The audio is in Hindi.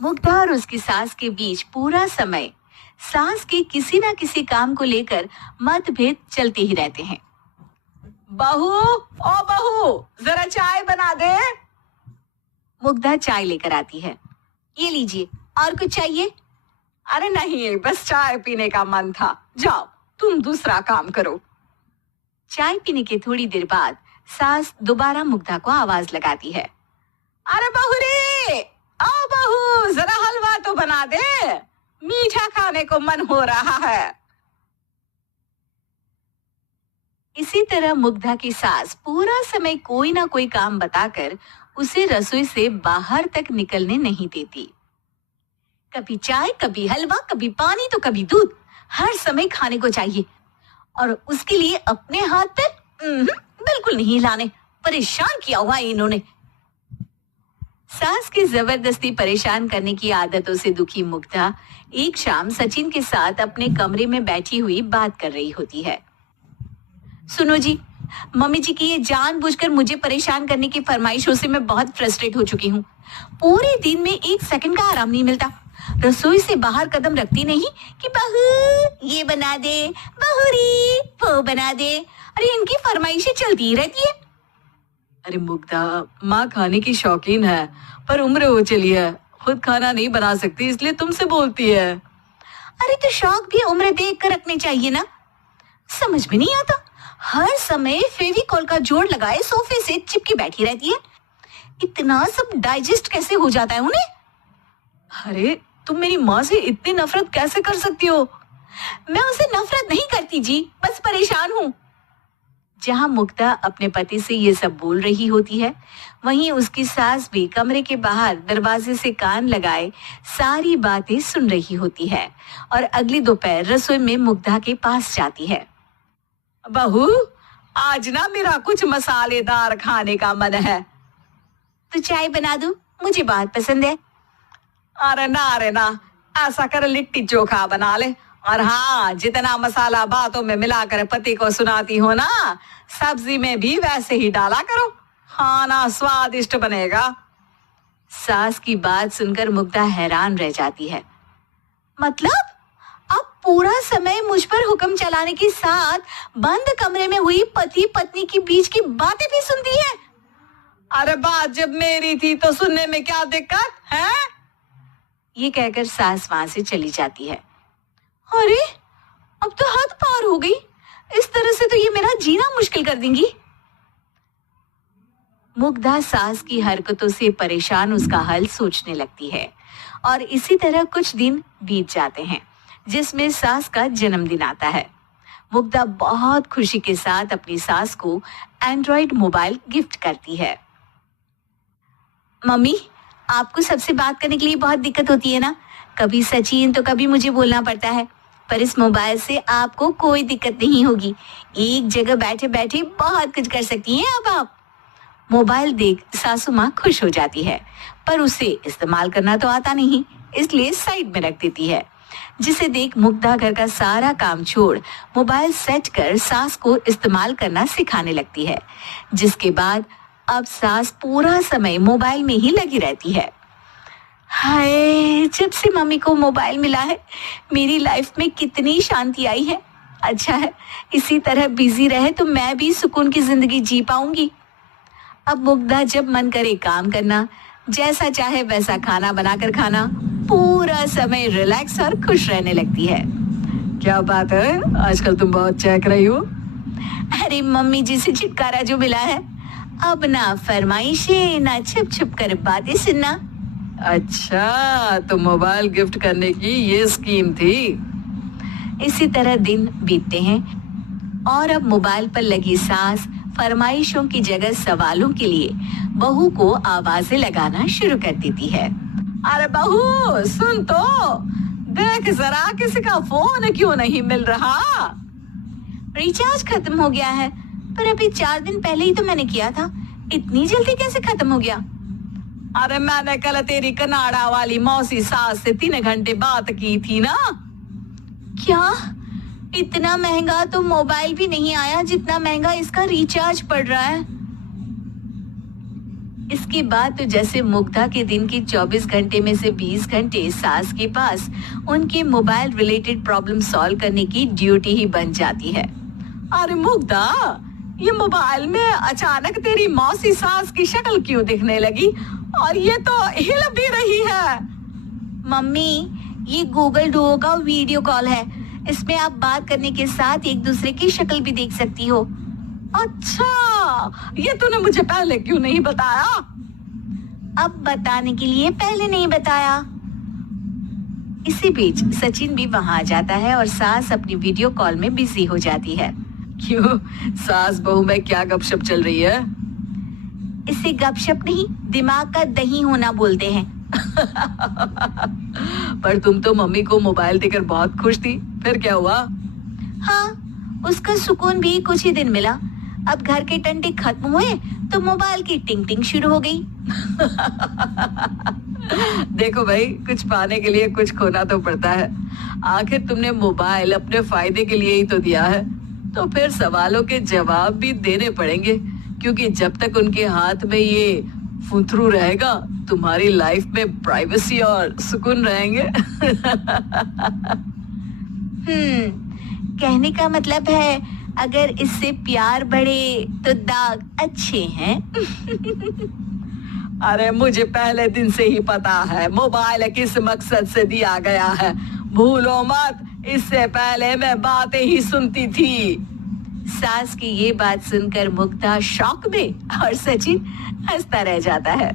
मुग्धा और उसकी सास के बीच पूरा समय सास के किसी ना किसी काम को लेकर मतभेद चलते ही रहते हैं। बहू, ओ बहू, जरा चाय बना दे। मुग्धा चाय लेकर आती है। ये लीजिए, और कुछ चाहिए? अरे नहीं, बस चाय पीने का मन था। जाओ, तुम दूसरा काम करो। चाय पीने के थोड़ी देर बाद सास दोबारा मुग्धा को आवाज लगाती है। अरे बहू रे, आओ बहू, जरा हलवा तो बना दे, मीठा खाने को मन हो रहा है। इसी तरह मुग्धा की सास पूरा समय कोई ना कोई काम बताकर उसे रसोई से बाहर तक निकलने नहीं देती। कभी चाय, कभी हलवा, कभी पानी तो कभी दूध, हर समय खाने को चाहिए और उसके लिए अपने हाथ पैर बिल्कुल नहीं हिलाने। परेशान किया हुआ है इन्होंने। सास की जबरदस्ती परेशान करने की आदतों से दुखी मुग्धा एक शाम सचिन के साथ अपने कमरे में बैठी हुई बात कर रही होती है। सुनो जी, मम्मी जी की ये जानबूझकर मुझे परेशान करने की फरमाइशों से मैं बहुत फ्रस्ट्रेट हो चुकी हूँ। पूरे दिन में एक सेकंड का आराम नहीं मिलता। रसोई से बाहर कदम रखती नहीं कि बहू ये बना दे, बहुरी वो बना दे। अरे इनकी फरमाइशें चलती ही रहती है। अरे मुग्धा, माँ खाने की शौकीन है, पर उम्र हो चली है, खुद खाना नहीं बना सकती, इसलिए तुमसे बोलती है। अरे तो शौक भी उम्र देख कर रखने चाहिए ना। समझ में नहीं आता, हर समय फेविकॉल का जोड़ लगाए सोफे से चिपकी बैठी रहती है। इतना सब डाइजेस्ट कैसे हो जाता है उन्हें? अरे तुम मेरी माँ से इतनी नफरत कैसे कर सकती हो? मैं उसे नफरत नहीं करती जी, बस परेशान हूँ। जहाँ मुग्धा अपने पति से ये सब बोल रही होती है, वहीं उसकी सास भी कमरे के बाहर दरवाजे से कान लगाए सारी बातें सुन रही होती है और अगली दोपहर रसोई में मुग्धा के पास जाती है। बहू, आज ना मेरा कुछ मसालेदार खाने का मन है। तो चाय बना दूं? मुझे बहुत पसंद है। अरे ना, ऐसा कर लिट्टी चोखा बना ले। और हाँ, जितना मसाला बातों में मिलाकर पति को सुनाती हो ना, सब्जी में भी वैसे ही डाला करो, खाना स्वादिष्ट बनेगा। सास की बात सुनकर मुग्धा हैरान रह जाती है। मतलब अब पूरा समय मुझ पर हुक्म चलाने के साथ बंद कमरे में हुई पति पत्नी के बीच की बातें भी सुनती है? अरे बात जब मेरी थी तो सुनने में क्या दिक्कत है? ये कहकर सास वहां से चली जाती है। अरे अब तो हद पार हो गई, इस तरह से तो ये मेरा जीना मुश्किल कर देंगी। मुग्धा सास की हरकतों से परेशान उसका हल सोचने लगती है और इसी तरह कुछ दिन बीत जाते हैं, जिसमें सास का जन्मदिन आता है। मुग्धा बहुत खुशी के साथ अपनी सास को एंड्रॉइड मोबाइल गिफ्ट करती है। मम्मी, आपको सबसे बात करने के लिए बहुत दिक्कत होती है ना, कभी सचिन तो कभी मुझे बोलना पड़ता है, पर इस मोबाइल से आपको कोई दिक्कत नहीं होगी। एक जगह बैठे बैठे बहुत कुछ कर सकती हैं अब आप। मोबाइल देख सासू माँ खुश हो जाती है, पर उसे इस्तेमाल करना तो आता नहीं, इसलिए साइड में रख देती है। जिसे देख मुग्धा घर का सारा काम छोड़ मोबाइल सेट कर सास को इस्तेमाल करना सिखाने लगती है, जिसके बाद अब सास पूरा समय मोबाइल में ही लगी रहती है। हाय, जब से मम्मी को मोबाइल मिला है मेरी लाइफ में कितनी शांति आई है। अच्छा है, इसी तरह बिजी रहे तो मैं भी सुकून की जिंदगी जी पाऊंगी। अब मुग्धा जब मन करे काम करना, जैसा चाहे वैसा खाना बनाकर खाना, पूरा समय रिलैक्स और खुश रहने लगती है। क्या बात है, आजकल तुम बहुत चहक रही हो। अरे मम्मी जी से छुटकारा जो मिला है, अब ना फरमाइशें ना छुप छुप कर बातें सुनना। अच्छा, तो मोबाइल गिफ्ट करने की ये स्कीम थी। इसी तरह दिन बीतते हैं और अब मोबाइल पर लगी सास फरमाइशों की जगह सवालों के लिए बहू को आवाजें लगाना शुरू कर देती है। अरे बहू, सुन तो, देख जरा किसी का फोन क्यों नहीं मिल रहा? रिचार्ज खत्म हो गया है, पर अभी 4 दिन पहले ही तो मैंने किया था, इतनी जल्दी कैसे खत्म हो गया? अरे मैंने कल तेरी कनाडा वाली मौसी सास से 3 घंटे बात की थी ना। क्या? इतना महंगा तो मोबाइल भी नहीं आया जितना महंगा इसका रिचार्ज पड़ रहा है। इसके बाद तो जैसे मुग्धा के दिन के 24 घंटे में से 20 घंटे सास के पास उनके मोबाइल रिलेटेड प्रॉब्लम सॉल्व करने की ड्यूटी ही बन जाती है। अरे मुग्धा, ये मोबाइल में अचानक तेरी मौसी सास की शक्ल क्यों दिखने लगी? और ये तो हिल भी रही है। मम्मी, ये गूगल डुओ का वीडियो कॉल है। इसमें आप बात करने के साथ एक दूसरे की शक्ल भी देख सकती हो। अच्छा, ये तूने मुझे पहले क्यों नहीं बताया? अब बताने के लिए पहले नहीं बताया। इसी बीच सचिन भी वहां आ जाता है और सास अपनी वीडियो कॉल में बिजी हो जाती है। क्यों, सास बहू में क्या गपशप चल रही है? इसे गपशप नहीं, दिमाग का दही होना बोलते हैं। पर तुम तो मम्मी को मोबाइल देकर बहुत खुश थी, फिर क्या हुआ? हाँ, उसका सुकून भी कुछ ही दिन मिला। अब घर के टंटे खत्म हुए तो मोबाइल की टिंग टिंग शुरू हो गई। देखो भाई, कुछ पाने के लिए कुछ खोना तो पड़ता है। आखिर तुमने मोबाइल अपने फायदे के लिए ही तो दिया है, तो फिर सवालों के जवाब भी देने पड़ेंगे, क्योंकि जब तक उनके हाथ में ये फुंथरू रहेगा, तुम्हारी लाइफ में प्राइवेसी और सुकून रहेंगे। कहने का मतलब है अगर इससे प्यार बढ़े तो दाग अच्छे हैं। अरे मुझे पहले दिन से ही पता है मोबाइल किस मकसद से दिया गया है। भूलो मत, इससे पहले मैं बातें ही सुनती थी। सास की ये बात सुनकर मुग्धा शॉक में और सचिन हंसता रह जाता है।